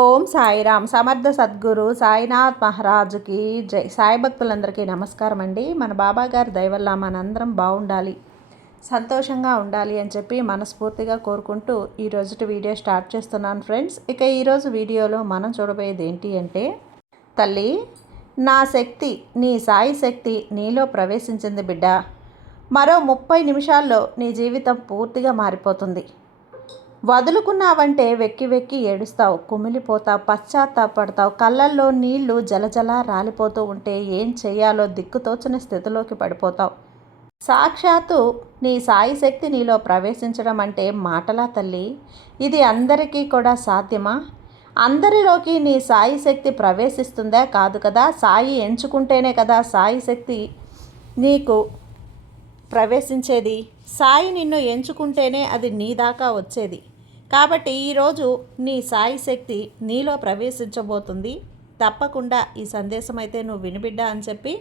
ఓం సాయిరామ్. సమర్థ సద్గురు సాయినాథ్ మహారాజుకి జై. సాయి భక్తులందరికీ నమస్కారం అండి. మన బాబా గారి దయ వల్ల మనందరం బాగుండాలి, సంతోషంగా ఉండాలి అని చెప్పి మనస్ఫూర్తిగా కోరుకుంటూ ఈరోజు వీడియో స్టార్ట్ చేస్తున్నాను ఫ్రెండ్స్. ఇక ఈరోజు వీడియోలో మనం చూడబోయేది ఏంటి అంటే, తల్లి నా శక్తి, నీ సాయి శక్తి నీలో ప్రవేశించింది బిడ్డ. మరో 30 నిమిషాల్లో నీ జీవితం పూర్తిగా మారిపోతుంది. వదులుకున్నావంటే వెక్కి వెక్కి ఏడుస్తావు, కుమిలిపోతావు, పశ్చాత్తాపడతావు, కళ్ళల్లో నీళ్లు జలజల రాలిపోతూ ఉంటే ఏం చెయ్యాలో దిక్కుతోచని స్థితిలోకి పడిపోతావు. సాక్షాత్తు నీ సాయి శక్తి నీలో ప్రవేశించడం అంటే మాటలా తల్లి? ఇది అందరికీ కూడా సాధ్యమా? అందరిలోకి నీ సాయి శక్తి ప్రవేశిస్తుందా? కాదు కదా. సాయి ఎంచుకుంటేనే కదా సాయి శక్తి నీకు ప్రవేశించేది. సాయి నిన్ను ఎంచుకుంటేనే అది నీ దాకా వచ్చేది. కాబట్టి ఈరోజు నీ సాయి శక్తి నీలో ప్రవేశించబోతుంది. తప్పకుండా ఈ సందేశం అయితే నువ్వు వినిబిడ్డా అని చెప్పి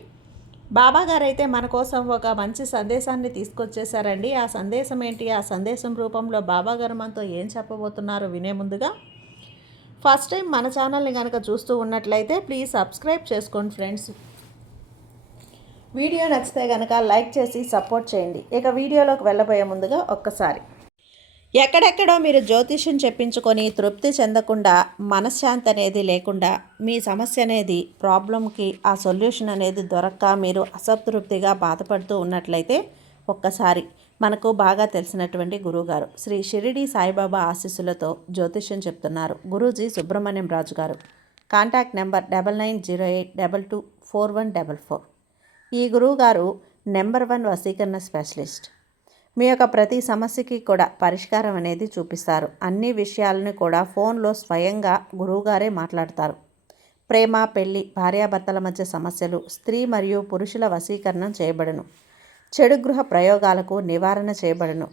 బాబాగారు అయితే మన కోసం ఒక మంచి సందేశాన్ని తీసుకొచ్చేసారండి. ఆ సందేశం ఏంటి, ఆ సందేశం రూపంలో బాబాగారు మనతో ఏం చెప్పబోతున్నారో వినే ముందుగా ఫస్ట్ టైం మన ఛానల్ని కనుక చూస్తూ ఉన్నట్లయితే ప్లీజ్ సబ్స్క్రైబ్ చేసుకోండి ఫ్రెండ్స్. వీడియో నచ్చితే కనుక లైక్ చేసి సపోర్ట్ చేయండి. ఇక వీడియోలోకి వెళ్ళబోయే ముందుగా ఒక్కసారి, ఎక్కడెక్కడో మీరు జ్యోతిష్యం చెప్పించుకొని తృప్తి చెందకుండా, మనశ్శాంతి అనేది లేకుండా, మీ సమస్య అనేది ప్రాబ్లంకి ఆ సొల్యూషన్ అనేది దొరక్క మీరు అసంతృప్తిగా బాధపడుతూ ఉన్నట్లయితే ఒక్కసారి మనకు బాగా తెలిసినటువంటి గురువుగారు శ్రీ షిరిడి సాయిబాబా ఆశీస్సులతో జ్యోతిష్యం చెప్తున్నారు గురూజీ సుబ్రహ్మణ్యం రాజు గారు. Contact number 9908224144. ఈ గురువుగారు నెంబర్ 1 వశీకరణ స్పెషలిస్ట్. మీ యొక్క ప్రతి సమస్యకి కూడా పరిష్కారం అనేది చూపిస్తారు. అన్ని విషయాలను కూడా ఫోన్లో స్వయంగా గురువుగారే మాట్లాడతారు. ప్రేమ, పెళ్లి, భార్యాభర్తల మధ్య సమస్యలు, స్త్రీ మరియు పురుషుల వశీకరణం చేయబడును. చెడు గృహ ప్రయోగాలకు నివారణ చేయబడును.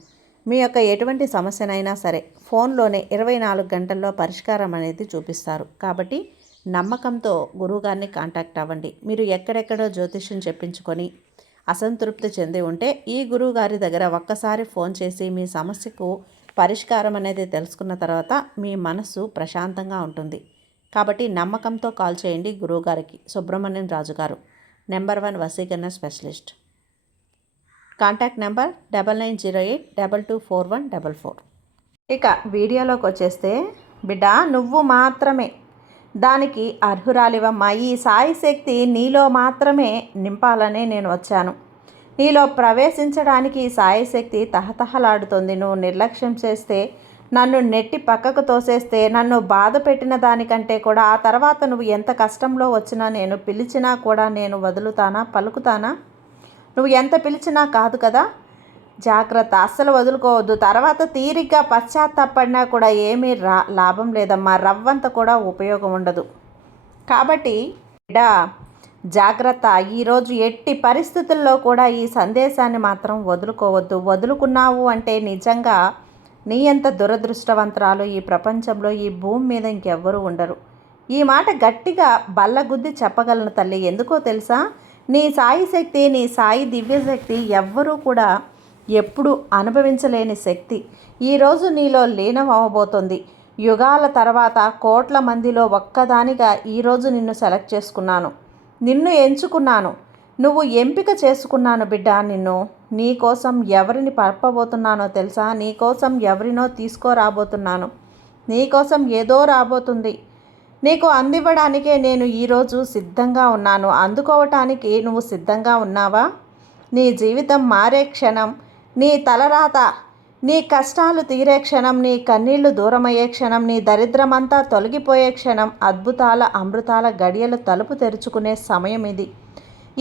మీ యొక్క ఎటువంటి సమస్యనైనా సరే ఫోన్లోనే 24 గంటల్లో పరిష్కారం అనేది చూపిస్తారు. కాబట్టి నమ్మకంతో గురువుగారిని కాంటాక్ట్ అవ్వండి. మీరు ఎక్కడెక్కడో జ్యోతిష్యం చెప్పించుకొని అసంతృప్తి చెంది ఉంటే ఈ గురువు గారి దగ్గర ఒక్కసారి ఫోన్ చేసి మీ సమస్యకు పరిష్కారం అనేది తెలుసుకున్న తర్వాత మీ మనసు ప్రశాంతంగా ఉంటుంది. కాబట్టి నమ్మకంతో కాల్ చేయండి గురువుగారికి. సుబ్రహ్మణ్యం రాజు గారు, నెంబర్ 1 వశీకరణ స్పెషలిస్ట్. Contact number 9908224144. ఇక వీడియోలోకి వచ్చేస్తే, బిడ్డ నువ్వు మాత్రమే దానికి అర్హురాలివమ్మా. ఈ సాయి శక్తి నీలో మాత్రమే నింపాలనే నేను వచ్చాను. నీలో ప్రవేశించడానికి సాయి శక్తి తహతహలాడుతుంది. నువ్వు నిర్లక్ష్యం చేస్తే, నన్ను నెట్టి పక్కకు తోసేస్తే, నన్ను బాధ పెట్టిన దానికంటే కూడా ఆ తర్వాత నువ్వు ఎంత కష్టంలో వచ్చినా, నేను పిలిచినా కూడా నేను వదులుతానా, పలుకుతానా? నువ్వు ఎంత పిలిచినా కాదు కదా. జాగ్రత్త, అస్సలు వదులుకోవద్దు. తర్వాత తీరిగ్గా పశ్చాత్తాపడినా కూడా ఏమీ లాభం లేదమ్మా, రవ్వంత కూడా ఉపయోగం ఉండదు. కాబట్టి జాగ్రత్త. ఈరోజు ఎట్టి పరిస్థితుల్లో కూడా ఈ సందేశాన్ని మాత్రం వదులుకోవద్దు. వదులుకున్నావు అంటే నిజంగా నీ అంత దురదృష్టవంతరాలు ఈ ప్రపంచంలో, ఈ భూమి మీద ఇంకెవ్వరూ ఉండరు. ఈ మాట గట్టిగా బల్లగుద్ది చెప్పగలను తల్లి. ఎందుకో తెలుసా? నీ సాయి శక్తి, నీ సాయి దివ్యశక్తి ఎవ్వరూ కూడా ఎప్పుడు అనుభవించలేని శక్తి ఈరోజు నీలో లీనం అవ్వబోతుంది. యుగాల తర్వాత కోట్ల మందిలో ఒక్కదానిగా ఈరోజు నిన్ను సెలెక్ట్ చేసుకున్నాను, నిన్ను ఎంచుకున్నాను, నువ్వు ఎంపిక చేసుకున్నాను బిడ్డ. నిన్ను నీకోసం ఎవరిని పంపబోతున్నానో తెలుసా? నీకోసం ఎవరినో తీసుకురాబోతున్నాను. నీకోసం ఏదో రాబోతుంది. నీకు అందివ్వడానికే నేను ఈరోజు సిద్ధంగా ఉన్నాను. అందుకోవటానికి నువ్వు సిద్ధంగా ఉన్నావా? నీ జీవితం మారే క్షణం, నీ తలరాత, నీ కష్టాలు తీరే క్షణం, నీ కన్నీళ్లు దూరమయ్యే క్షణం, నీ దరిద్రమంతా తొలగిపోయే క్షణం, అద్భుతాల అమృతాల గడియలు తలుపు తెరుచుకునే సమయం ఇది.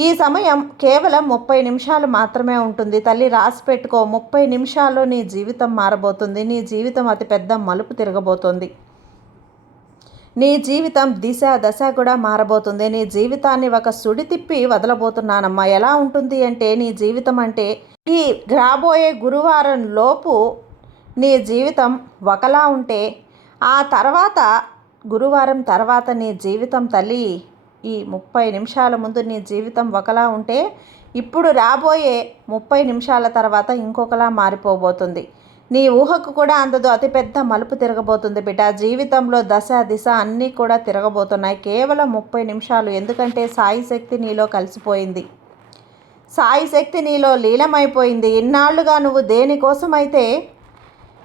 ఈ సమయం కేవలం 30 నిమిషాలు మాత్రమే ఉంటుంది తల్లి. రాసి పెట్టుకో. 30 నిమిషాల్లో నీ జీవితం మారబోతుంది. నీ జీవితం అతిపెద్ద మలుపు తిరగబోతుంది. నీ జీవితం దిశ దశ కూడా మారబోతుంది. నీ జీవితాన్ని ఒక సుడి తిప్పి వదలబోతున్నానమ్మా. ఎలా ఉంటుంది అంటే, నీ జీవితం అంటే ఈ రాబోయే గురువారం లోపు నీ జీవితం ఒకలా ఉంటే, ఆ తర్వాత గురువారం తర్వాత నీ జీవితం తల్లి ఈ 30 నిమిషాల ముందు నీ జీవితం ఒకలా ఉంటే, ఇప్పుడు రాబోయే 30 నిమిషాల తర్వాత ఇంకొకలా మారిపోబోతుంది. నీ ఊహకు కూడా అందదు. అతిపెద్ద మలుపు తిరగబోతుంది బిడ్డ. జీవితంలో దశ దిశ అన్నీ కూడా తిరగబోతున్నాయి. కేవలం 30 నిమిషాలు. ఎందుకంటే సాయి శక్తి నీలో కలిసిపోయింది. సాయి శక్తి నీలో లీలమైపోయింది. ఇన్నాళ్లుగా నువ్వు దేనికోసమైతే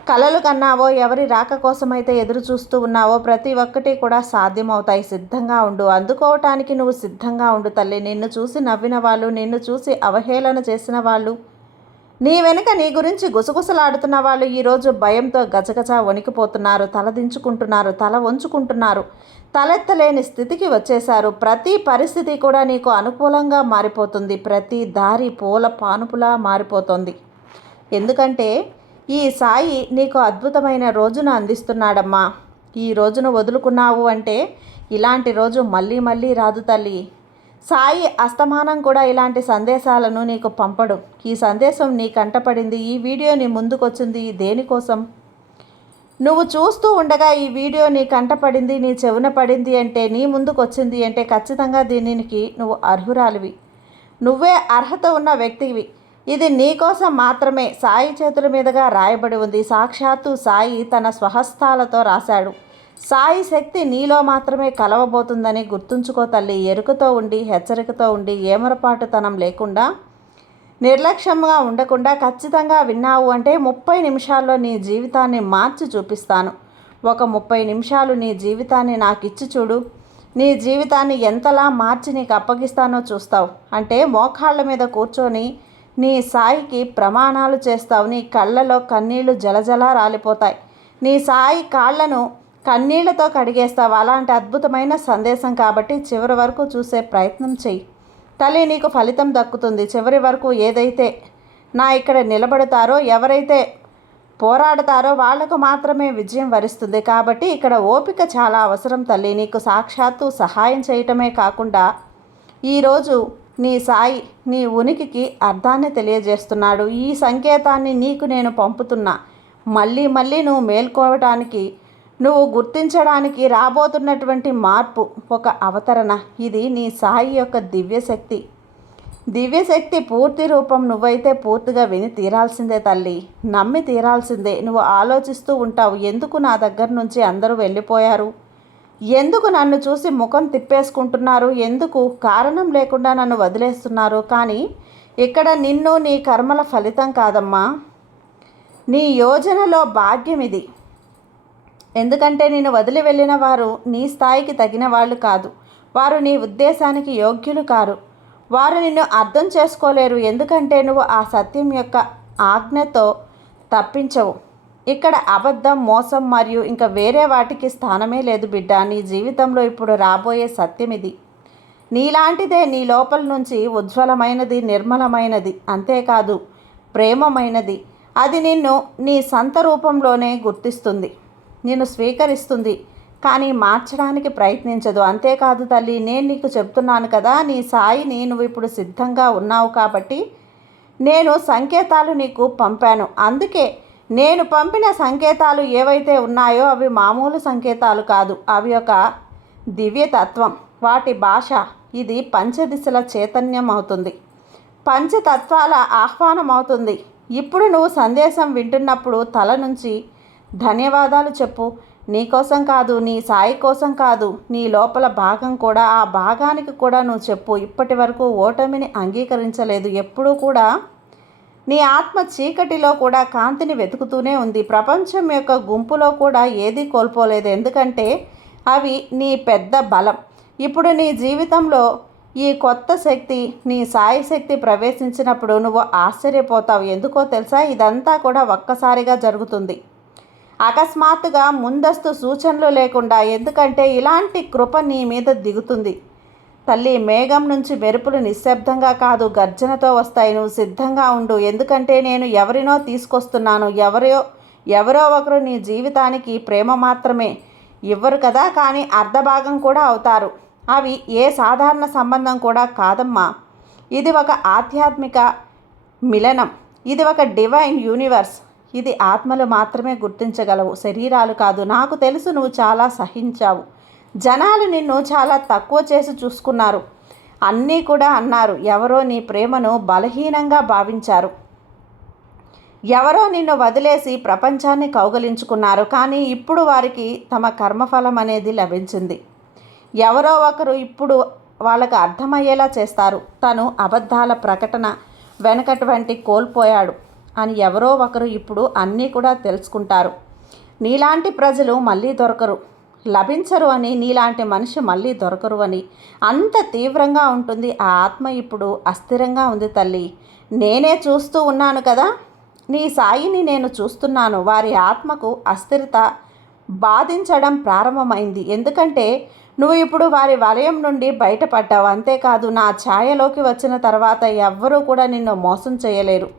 కలలు కన్నావో, ఎవరి రాక కోసమైతే ఎదురు చూస్తూ ఉన్నావో ప్రతి ఒక్కటి కూడా సాధ్యమవుతాయి. సిద్ధంగా ఉండు. అందుకోవటానికి నువ్వు సిద్ధంగా ఉండు తల్లి. నిన్ను చూసి నవ్విన వాళ్ళు, నిన్ను చూసి అవహేళన చేసిన వాళ్ళు, నీ వెనుక నీ గురించి గుసగుసలాడుతున్న వాళ్ళు ఈరోజు భయంతో గజగజ వణికిపోతున్నారు. తలదించుకుంటున్నారు, తల వంచుకుంటున్నారు, తలెత్తలేని స్థితికి వచ్చేశారు. ప్రతి పరిస్థితి కూడా నీకు అనుకూలంగా మారిపోతుంది. ప్రతి దారి పూల పానుపులా మారిపోతుంది. ఎందుకంటే ఈ సాయి నీకు అద్భుతమైన రోజును అందిస్తున్నాడమ్మా. ఈ రోజును వదులుకున్నావు అంటే ఇలాంటి రోజు మళ్ళీ మళ్ళీ రాదు తల్లి. సాయి అస్తమానం కూడా ఇలాంటి సందేశాలను నీకు పంపడు. ఈ సందేశం నీ కంటపడింది, ఈ వీడియో నీ ముందుకొచ్చింది దేనికోసం? నువ్వు చూస్తూ ఉండగా ఈ వీడియో నీ కంటపడింది, నీ చెవున పడింది అంటే, నీ ముందుకు వచ్చింది అంటే ఖచ్చితంగా దీనికి నువ్వు అర్హురాలివి. నువ్వే అర్హత ఉన్న వ్యక్తివి. ఇది నీకోసం మాత్రమే సాయి చేతుల మీదుగా రాయబడి ఉంది. సాక్షాత్తు సాయి తన స్వహస్తాలతో రాశాడు. సాయి శక్తి నీలో మాత్రమే కలవబోతుందని గుర్తుంచుకో తల్లి. ఎరుకతో ఉండి, హెచ్చరికతో ఉండి, ఏమరపాటుతనం లేకుండా, నిర్లక్ష్యంగా ఉండకుండా ఖచ్చితంగా విన్నావు అంటే 30 నిమిషాల్లో నీ జీవితాన్ని మార్చి చూపిస్తాను. ఒక 30 నిమిషాలు నీ జీవితాన్ని నాకు ఇచ్చి చూడు. నీ జీవితాన్ని ఎంతలా మార్చి నీకు అప్పగిస్తానో చూస్తావు. అంటే మోకాళ్ళ మీద కూర్చొని నీ సాయికి ప్రమాణాలు చేస్తావు. నీ కళ్ళలో కన్నీళ్లు జలజలా రాలిపోతాయి. నీ సాయి కాళ్లను కన్నీళ్లతో కడిగేస్తావు. అలాంటి అద్భుతమైన సందేశం కాబట్టి చివరి వరకు చూసే ప్రయత్నం చెయ్యి తల్లి. నీకు ఫలితం దక్కుతుంది. చివరి వరకు ఏదైతే నా ఇక్కడ నిలబడతారో, ఎవరైతే పోరాడతారో వాళ్లకు మాత్రమే విజయం వరిస్తుంది. కాబట్టి ఇక్కడ ఓపిక చాలా అవసరం తల్లి. నీకు సాక్షాత్తు సహాయం చేయటమే కాకుండా ఈరోజు నీ సాయి నీ ఉనికికి అర్థాన్ని తెలియజేస్తున్నాడు. ఈ సంకేతాన్ని నీకు నేను పంపుతున్నా. మళ్ళీ మళ్ళీ నువ్వు మేల్కోవటానికి, నువ్వు గుర్తించడానికి రాబోతున్నటువంటి మార్పు ఒక అవతరణ. ఇది నీ సాయి యొక్క దివ్యశక్తి. దివ్యశక్తి పూర్తి రూపం నువ్వైతే పూర్తిగా విని తీరాల్సిందే తల్లి. నమ్మి తీరాల్సిందే. నువ్వు ఆలోచిస్తూ ఉంటావు, ఎందుకు నా దగ్గర నుంచి అందరూ వెళ్ళిపోయారు, ఎందుకు నన్ను చూసి ముఖం తిప్పేసుకుంటున్నారు, ఎందుకు కారణం లేకుండా నన్ను వదిలేస్తున్నారు. కానీ ఇక్కడ నిన్ను నీ కర్మల ఫలితం కాదమ్మా, నీ యోజనలో భాగ్యం ఇది. ఎందుకంటే నేను వదిలి వెళ్ళిన వారు నీ స్థాయికి తగిన వాళ్ళు కాదు. వారు నీ ఉద్దేశానికి యోగ్యులు కారు. వారు నిన్ను అర్థం చేసుకోలేరు. ఎందుకంటే నువ్వు ఆ సత్యం యొక్క ఆజ్ఞతో తప్పించవు. ఇక్కడ అబద్ధం, మోసం మరియు ఇంకా వేరే వాటికి స్థానమే లేదు బిడ్డ. నీ జీవితంలో ఇప్పుడు రాబోయే సత్యం ఇది. నీలాంటిదే నీ లోపల నుంచి ఉజ్వలమైనది, నిర్మలమైనది, అంతేకాదు ప్రేమమైనది. అది నిన్ను నీ సంత రూపంలోనే గుర్తిస్తుంది, నిన్ను స్వీకరిస్తుంది, కానీ మార్చడానికి ప్రయత్నించదు. అంతేకాదు తల్లి, నేను నీకు చెప్తున్నాను కదా, నీ సాయిని నువ్వు ఇప్పుడు సిద్ధంగా ఉన్నావు కాబట్టి నేను సంకేతాలు నీకు పంపాను. అందుకే నేను పంపిన సంకేతాలు ఏవైతే ఉన్నాయో అవి మామూలు సంకేతాలు కాదు. అవి ఒక దివ్యతత్వం. వాటి భాష ఇది పంచదిశల చైతన్యం అవుతుంది, పంచతత్వాల ఆహ్వానం అవుతుంది. ఇప్పుడు నువ్వు సందేశం వింటున్నప్పుడు తల నుంచి ధన్యవాదాలు చెప్పు. నీ కోసం కాదు, నీ సాయి కోసం కాదు, నీ లోపల భాగం కూడా, ఆ భాగానికి కూడా నువ్వు చెప్పు. ఇప్పటి వరకు ఓటమిని అంగీకరించలేదు. ఎప్పుడూ కూడా నీ ఆత్మ చీకటిలో కూడా కాంతిని వెతుకుతూనే ఉంది. ప్రపంచం యొక్క గుంపులో కూడా ఏదీ కోల్పోలేదు. ఎందుకంటే అవి నీ పెద్ద బలం. ఇప్పుడు నీ జీవితంలో ఈ కొత్త శక్తి, నీ సాయి శక్తి ప్రవేశించినప్పుడు నువ్వు ఆశ్చర్యపోతావు. ఎందుకో తెలుసా? ఇదంతా కూడా ఒక్కసారిగా జరుగుతుంది, అకస్మాత్తుగా, ముందస్తు సూచనలు లేకుండా. ఎందుకంటే ఇలాంటి కృప నీ మీద దిగుతుంది తల్లి. మేఘం నుంచి మెరుపులు నిశ్శబ్దంగా కాదు, గర్జనతో వస్తాయి. నువ్వు సిద్ధంగా ఉండు. ఎందుకంటే నేను ఎవరినో తీసుకొస్తున్నాను. ఎవరో ఒకరు నీ జీవితానికి ప్రేమ మాత్రమే ఇవ్వరు కదా, కానీ అర్ధభాగం కూడా అవుతారు. అవి ఏ సాధారణ సంబంధం కూడా కాదమ్మా. ఇది ఒక ఆధ్యాత్మిక మిలనం. ఇది ఒక డివైన్ యూనివర్స్. ఇది ఆత్మలు మాత్రమే గుర్తించగలవు, శరీరాలు కాదు. నాకు తెలుసు నువ్వు చాలా సహించావు. జనాలు నిన్ను చాలా తక్కువ చేసి చూసుకున్నారు, అన్నీ కూడా అన్నారు. ఎవరో నీ ప్రేమను బలహీనంగా భావించారు. ఎవరో నిన్ను వదిలేసి ప్రపంచాన్ని కౌగలించుకున్నారు, కానీ ఇప్పుడు వారికి తమ కర్మఫలం అనేది లభించింది. ఎవరో ఒకరు ఇప్పుడు వాళ్ళకు అర్థమయ్యేలా చేస్తారు. తను అబద్ధాల ప్రకటన వెనకటువంటి కోల్పోయాడు అని ఎవరో ఒకరు ఇప్పుడు అన్నీ కూడా తెలుసుకుంటారు. నీలాంటి ప్రజలు మళ్ళీ దొరకరు, లభించరు అని, నీలాంటి మనిషి మళ్ళీ దొరకరు అని అంత తీవ్రంగా ఉంటుంది. ఆ ఆత్మ ఇప్పుడు అస్థిరంగా ఉంది తల్లి. నేనే చూస్తూ ఉన్నాను కదా, నీ సాయిని నేను చూస్తున్నాను. వారి ఆత్మకు అస్థిరత బాధించడం ప్రారంభమైంది. ఎందుకంటే నువ్వు ఇప్పుడు వారి వలయం నుండి బయటపడ్డావు. అంతేకాదు, నా ఛాయలోకి వచ్చిన తర్వాత ఎవ్వరూ కూడా నిన్ను మోసం చేయలేరు.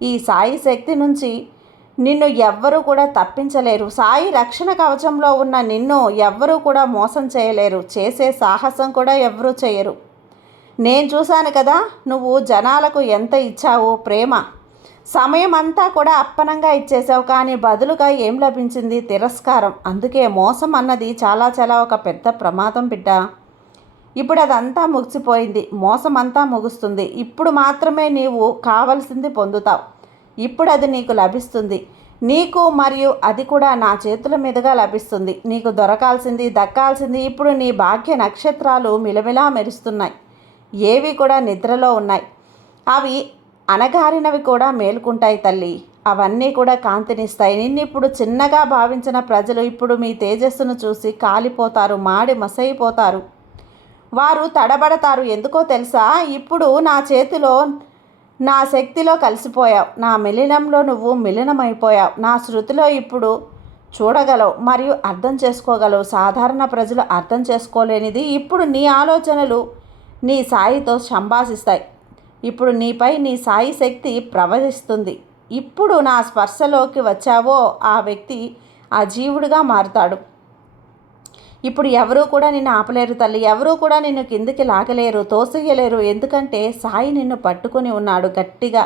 ఈ సాయి శక్తి నుంచి నిన్ను ఎవ్వరూ కూడా తప్పించలేరు. సాయి రక్షణ కవచంలో ఉన్న నిన్ను ఎవ్వరూ కూడా మోసం చేయలేరు. చేసే సాహసం కూడా ఎవ్వరూ చేయరు. నేను చూశాను కదా, నువ్వు జనాలకు ఎంత ఇచ్చావు ప్రేమ, సమయం అంతా కూడా అప్పనంగా ఇచ్చేసావు. కానీ బదులుగా ఏం లభించింది? తిరస్కారం. అందుకే మోసం అన్నది చాలా చాలా ఒక పెద్ద ప్రమాదం బిడ్డ. ఇప్పుడు అదంతా ముగిసిపోయింది. మోసం అంతా ముగుస్తుంది. ఇప్పుడు మాత్రమే నీవు కావలసింది పొందుతావు. ఇప్పుడు అది నీకు లభిస్తుంది. నీకు మరియు అది కూడా నా చేతుల మీదుగా లభిస్తుంది. నీకు దొరకాల్సింది, దక్కాల్సింది. ఇప్పుడు నీ భాగ్య నక్షత్రాలు మిలమిలా మెరుస్తున్నాయి. ఏవి కూడా నిద్రలో ఉన్నాయి. అవి అణగారినవి కూడా మేలుకుంటాయి తల్లి. అవన్నీ కూడా కాంతినిస్తాయి. నిన్నిప్పుడు చిన్నగా భావించిన ప్రజలు ఇప్పుడు మీ తేజస్సును చూసి కాలిపోతారు, మాడి మసైపోతారు. వారు తడబడతారు. ఎందుకో తెలుసా? ఇప్పుడు నా చేతిలో, నా శక్తిలో కలిసిపోయావు. నా మిలనంలో నువ్వు మిలనమైపోయావు. నా శృతిలో ఇప్పుడు చూడగలవు మరియు అర్థం చేసుకోగలవు. సాధారణ ప్రజలు అర్థం చేసుకోలేనిది ఇప్పుడు నీ ఆలోచనలు నీ సాయితో సంభాషిస్తాయి. ఇప్పుడు నీపై నీ సాయి శక్తి ప్రవహిస్తుంది. ఇప్పుడు నా స్పర్శలోకి వచ్చావో ఆ వ్యక్తి అజీవుడిగా మారుతాడు. ఇప్పుడు ఎవరూ కూడా నిన్ను ఆపలేరు తల్లి. ఎవరూ కూడా నిన్ను కిందికి లాగలేరు, తోసేయలేరు. ఎందుకంటే సాయి నిన్ను పట్టుకొని ఉన్నాడు గట్టిగా.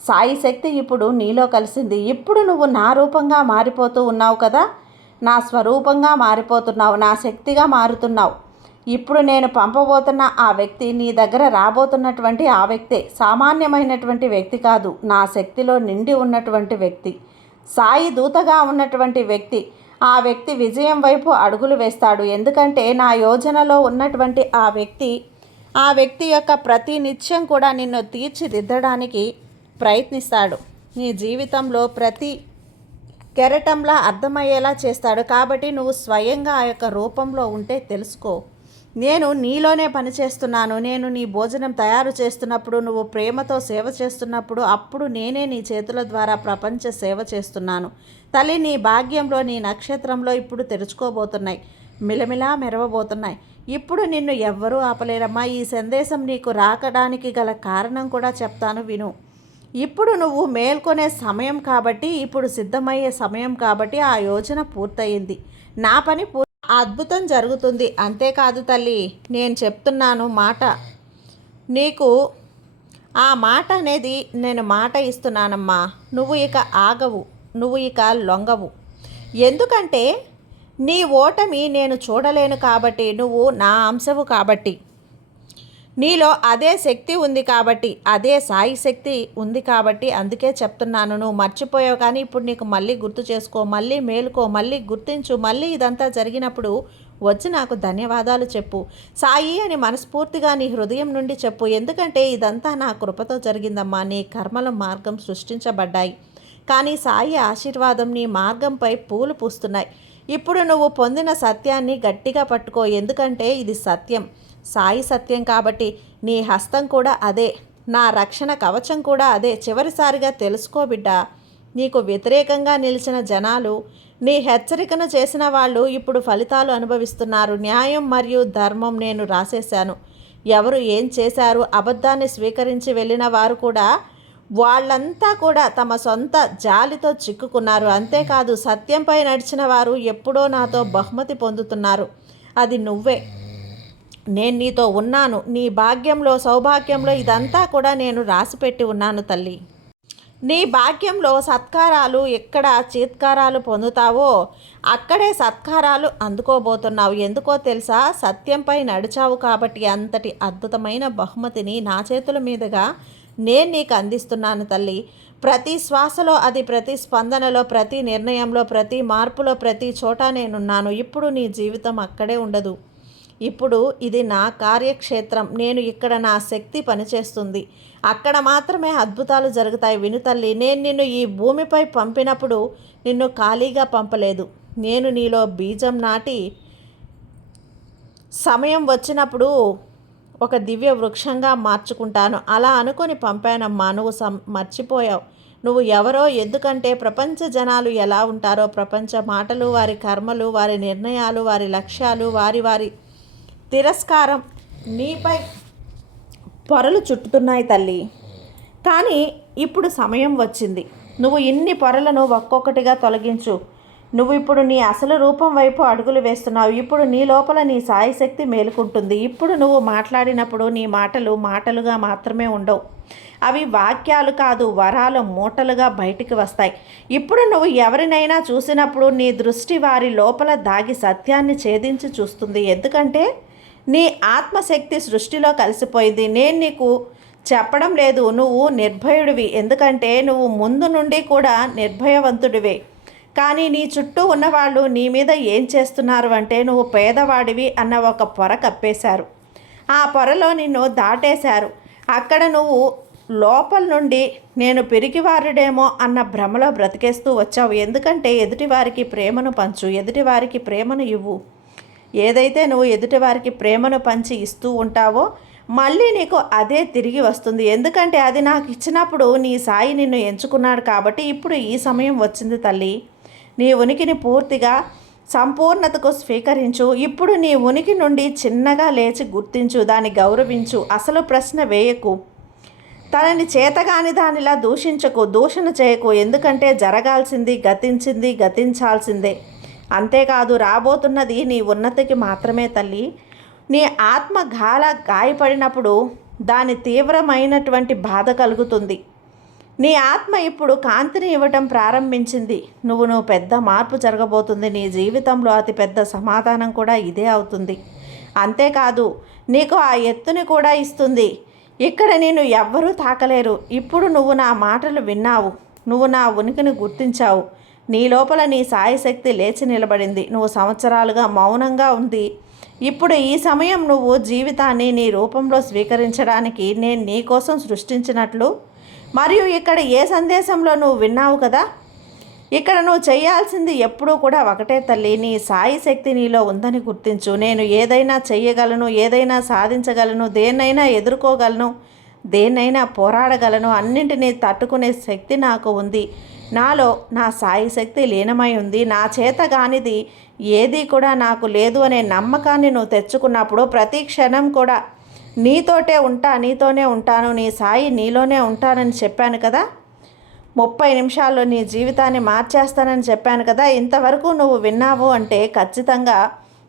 సాయి శక్తి ఇప్పుడు నీలో కలిసింది. ఇప్పుడు నువ్వు నా రూపంగా మారిపోతూ ఉన్నావు కదా, నా స్వరూపంగా మారిపోతున్నావు, నా శక్తిగా మారుతున్నావు. ఇప్పుడు నేను పంపబోతున్న ఆ వ్యక్తి, నీ దగ్గర రాబోతున్నటువంటి ఆ వ్యక్తే సామాన్యమైనటువంటి వ్యక్తి కాదు. నా శక్తిలో నిండి ఉన్నటువంటి వ్యక్తి, సాయి దూతగా ఉన్నటువంటి వ్యక్తి. ఆ వ్యక్తి విజయం వైపు అడుగులు వేస్తాడు. ఎందుకంటే నా యోజనలో ఉన్నటువంటి ఆ వ్యక్తి యొక్క ప్రతి నిత్యం కూడా నిన్ను తీర్చిదిద్దడానికి ప్రయత్నిస్తాడు. నీ జీవితంలో ప్రతి కెరటంలా అర్థమయ్యేలా చేస్తాడు. కాబట్టి నువ్వు స్వయంగా ఆ యొక్క రూపంలో ఉంటే తెలుసుకో. నేను నీలోనే పనిచేస్తున్నాను. నేను నీ భోజనం తయారు చేస్తున్నప్పుడు, నువ్వు ప్రేమతో సేవ చేస్తున్నప్పుడు, అప్పుడు నేనే నీ చేతుల ద్వారా ప్రపంచ సేవ చేస్తున్నాను తల్లి. నీ భాగ్యంలో, నీ నక్షత్రంలో ఇప్పుడు తెరుచుకోబోతున్నాయి, మిలమిలా మెరవబోతున్నాయి. ఇప్పుడు నిన్ను ఎవ్వరూ ఆపలేరమ్మా. ఈ సందేశం నీకు రాకడానికి గల కారణం కూడా చెప్తాను, విను. ఇప్పుడు నువ్వు మేల్కొనే సమయం కాబట్టి, ఇప్పుడు సిద్ధమయ్యే సమయం కాబట్టి ఆ యోజన పూర్తయింది. నా పని అద్భుతం జరుగుతుంది. అంతేకాదు తల్లి, నేను చెప్తున్నాను మాట, నీకు ఆ మాట అనేది నేను మాట ఇస్తున్నానమ్మా. నువ్వు ఇక ఆగవు, నువ్వు ఇక లొంగవు. ఎందుకంటే నీ ఓటమి నేను చూడలేను కాబట్టి, నువ్వు నా అంశవు కాబట్టి, నీలో అదే శక్తి ఉంది కాబట్టి, అదే సాయి శక్తి ఉంది కాబట్టి అందుకే చెప్తున్నాను. నువ్వు మర్చిపోయావు కానీ ఇప్పుడు నీకు మళ్ళీ గుర్తు చేసుకో, మళ్ళీ మేలుకో, మళ్ళీ గుర్తించు. మళ్ళీ ఇదంతా జరిగినప్పుడు వచ్చి నాకు ధన్యవాదాలు చెప్పు సాయి అని మనస్ఫూర్తిగా నీ హృదయం నుండి చెప్పు. ఎందుకంటే ఇదంతా నా కృపతో జరిగిందమ్మా. నీ కర్మల మార్గం సృష్టించబడ్డాయి, కానీ సాయి ఆశీర్వాదం నీ మార్గంపై పూలు పూస్తున్నాయి. ఇప్పుడు నువ్వు పొందిన సత్యాన్ని గట్టిగా పట్టుకో. ఎందుకంటే ఇది సత్యం, సాయి సత్యం కాబట్టి. నీ హస్తం కూడా అదే, నా రక్షణ కవచం కూడా అదే. చివరిసారిగా తెలుసుకో బిడ్డ. నీకు వ్యతిరేకంగా నిలిచిన జనాలు, నీ హెచ్చరికను చేసిన వాళ్ళు ఇప్పుడు ఫలితాలు అనుభవిస్తున్నారు. న్యాయం మరియు ధర్మం నేను రాసేశాను. ఎవరు ఏం చేశారు? అబద్ధాన్ని స్వీకరించి వెళ్ళిన వారు కూడా, వాళ్ళంతా కూడా తమ సొంత జాలితో చిక్కుకున్నారు. అంతేకాదు, సత్యంపై నడిచిన వారు ఎప్పుడో నాతో బహుమతి పొందుతున్నారు. అది నువ్వే. నేను నీతో ఉన్నాను. నీ భాగ్యంలో, సౌభాగ్యంలో ఇదంతా కూడా నేను రాసిపెట్టి ఉన్నాను తల్లి. నీ భాగ్యంలో సత్కారాలు ఎక్కడ చీత్కారాలు పొందుతావో అక్కడే సత్కారాలు అందుకోబోతున్నావు. ఎందుకో తెలుసా? సత్యంపై నడిచావు కాబట్టి అంతటి అద్భుతమైన బహుమతిని నా చేతుల మీదుగా నేను నీకు అందిస్తున్నాను తల్లి. ప్రతి శ్వాసలో అది, ప్రతి స్పందనలో, ప్రతి నిర్ణయంలో, ప్రతి మార్పులో, ప్రతి చోట నేనున్నాను. ఇప్పుడు నీ జీవితం అక్కడే ఉండదు. ఇప్పుడు ఇది నా కార్యక్షేత్రం. నేను ఇక్కడ నా శక్తి పనిచేస్తుంది. అక్కడ మాత్రమే అద్భుతాలు జరుగుతాయి. విను తల్లి, నేను నిన్ను ఈ భూమిపై పంపినప్పుడు నిన్ను ఖాళీగా పంపలేదు. నేను నీలో బీజం నాటి సమయం వచ్చినప్పుడు ఒక దివ్య వృక్షంగా మార్చుకుంటాను. అలా అనుకొని పంపానమ్మా. నువ్వు మర్చిపోయావు నువ్వు ఎవరో. ఎందుకంటే ప్రపంచ జనాలు ఎలా ఉంటారో, ప్రపంచ మాటలు, వారి కర్మలు, వారి నిర్ణయాలు, వారి లక్ష్యాలు, వారి వారి తిరస్కారం నీపై పొరలు చుట్టుతున్నాయి తల్లి. కానీ ఇప్పుడు సమయం వచ్చింది. నువ్వు ఇన్ని పొరలను ఒక్కొక్కటిగా తొలగించు. నువ్వు ఇప్పుడు నీ అసలు రూపం వైపు అడుగులు వేస్తున్నావు. ఇప్పుడు నీ లోపల నీ సాయశక్తి మేలుకుంటుంది. ఇప్పుడు నువ్వు మాట్లాడినప్పుడు నీ మాటలు మాటలుగా మాత్రమే ఉండవు. అవి వాక్యాలు కాదు, వరాల మూటలుగా బయటికి వస్తాయి. ఇప్పుడు నువ్వు ఎవరినైనా చూసినప్పుడు నీ దృష్టి వారి లోపల దాగి సత్యాన్ని ఛేదించి చూస్తుంది. ఎందుకంటే నీ ఆత్మశక్తి సృష్టిలో కలిసిపోయింది. నేను నీకు చెప్పడం లేదు, నువ్వు నిర్భయుడివి. ఎందుకంటే నువ్వు ముందు నుండి కూడా నిర్భయవంతుడివే. కానీ నీ చుట్టూ ఉన్నవాళ్ళు నీ మీద ఏం చేస్తున్నారు అంటే నువ్వు పేదవాడివి అన్న ఒక పొర కప్పేశారు. ఆ పొరలో నిన్ను దాటేశారు. అక్కడ నువ్వు లోపల నుండి నేను పిరికివారుడేమో అన్న భ్రమలో బ్రతికేస్తూ వచ్చావు. ఎందుకంటే ఎదుటివారికి ప్రేమను పంచు, ఎదుటివారికి ప్రేమను ఇవ్వు. ఏదైతే నువ్వు ఎదుటివారికి ప్రేమను పంచి ఇస్తూ ఉంటావో మళ్ళీ నీకు అదే తిరిగి వస్తుంది. ఎందుకంటే అది నాకు ఇచ్చినప్పుడు నీ సాయి నిన్ను ఎంచుకున్నాడు. కాబట్టి ఇప్పుడు ఈ సమయం వచ్చింది తల్లి. నీ ఉనికిని పూర్తిగా సంపూర్ణతకు స్వీకరించు. ఇప్పుడు నీ ఉనికి నుండి చిన్నగా లేచి గుర్తించు, దాన్ని గౌరవించు. అసలు ప్రశ్న వేయకు, తనని చేతగాని దానిలా దూషించకు, దూషణ చేయకు. ఎందుకంటే జరగాల్సింది గతించింది, గతించాల్సిందే. అంతేకాదు రాబోతున్నది నీ ఉన్నతికి మాత్రమే తల్లి. నీ ఆత్మ గాయపడినప్పుడు దాని తీవ్రమైనటువంటి బాధ కలుగుతుంది. నీ ఆత్మ ఇప్పుడు కాంతిని ఇవ్వటం ప్రారంభించింది. నువ్వు పెద్ద మార్పు జరగబోతుంది. నీ జీవితంలో అతిపెద్ద సమాధానం కూడా ఇదే అవుతుంది. అంతేకాదు నీకు ఆ ఎత్తుని కూడా ఇస్తుంది. ఇక్కడ నేను ఎవ్వరూ తాకలేరు. ఇప్పుడు నువ్వు నా మాటలు విన్నావు, నువ్వు నా ఉనికిని గుర్తించావు. నీ లోపల నీ సాయశక్తి లేచి నిలబడింది. నువ్వు సంవత్సరాలుగా మౌనంగా ఉంది. ఇప్పుడు ఈ సమయం నువ్వు జీవితాన్ని నీ రూపంలో స్వీకరించడానికి నేను నీ కోసం సృష్టించినట్లు మరియు ఇక్కడ ఏ సందేశంలో నువ్వు విన్నావు కదా. ఇక్కడ నువ్వు చేయాల్సింది ఎప్పుడూ కూడా ఒకటే తల్లి. నీ సాయి శక్తి నీలో ఉందని గుర్తించు. నేను ఏదైనా చెయ్యగలను, ఏదైనా సాధించగలను, దేన్నైనా ఎదుర్కోగలను, దేన్నైనా పోరాడగలను, అన్నింటినీ తట్టుకునే శక్తి నాకు ఉంది. నాలో నా సాయి శక్తి లీనమై ఉంది. నా చేత కానిది ఏది కూడా నాకు లేదు అనే నమ్మకాన్ని నువ్వు తెచ్చుకున్నప్పుడు ప్రతి క్షణం కూడా నీతోనే ఉంటాను, నీ సాయి నీలోనే ఉంటానని చెప్పాను కదా. 30 నిమిషాల్లో నీ జీవితాన్ని మార్చేస్తానని చెప్పాను కదా. ఇంతవరకు నువ్వు విన్నావు అంటే ఖచ్చితంగా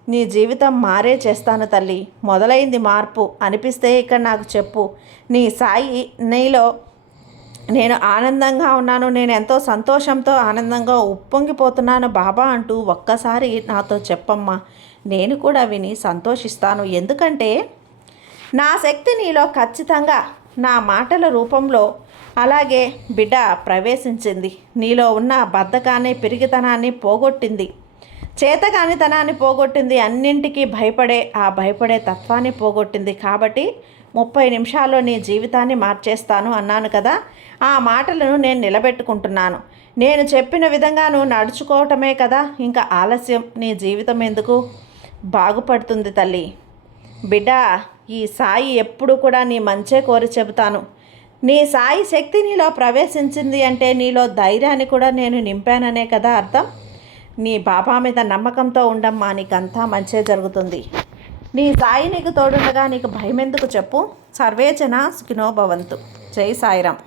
నీ జీవితం మారే చేస్తాను తల్లి. మొదలైంది మార్పు అనిపిస్తే ఇక్కడ నాకు చెప్పు. నీ సాయి నీలో నేను ఆనందంగా ఉన్నాను, నేను ఎంతో సంతోషంతో ఆనందంగా ఉప్పొంగిపోతున్నాను బాబా అంటూ ఒక్కసారి నాతో చెప్పమ్మా. నేను కూడా విని సంతోషిస్తాను. ఎందుకంటే నా శక్తి నీలో ఖచ్చితంగా నా మాటల రూపంలో అలాగే బిడ్డ ప్రవేశించింది. నీలో ఉన్న బద్ధకాన్ని, పిరిగితనాన్ని పోగొట్టింది, చేతకానితనాన్ని పోగొట్టింది, అన్నింటికీ భయపడే తత్వాన్ని పోగొట్టింది. కాబట్టి 30 నిమిషాల్లో నీ జీవితాన్ని మార్చేస్తాను అన్నాను కదా. ఆ మాటలను నేను నిలబెట్టుకుంటున్నాను. నేను చెప్పిన విధంగా నువ్వు నడుచుకోవటమే కదా. ఇంకా ఆలస్యం, నీ జీవితం ఎందుకు బాగుపడుతుంది తల్లి. బిడ్డ, ఈ సాయి ఎప్పుడు కూడా నీ మంచే కోరి చెబుతాను. నీ సాయి శక్తి నీలో ప్రవేశించింది అంటే నీలో ధైర్యాన్ని కూడా నేను నింపాననే కదా అర్థం. నీ బాబా మీద నమ్మకంతో ఉండమ్మా, నీకంతా మంచే జరుగుతుంది. నీ సాయి నీకు తోడుండగా నీకు భయం ఎందుకు చెప్పు. సర్వేజన సుఖినో భవంతు. జై సాయిరామ్.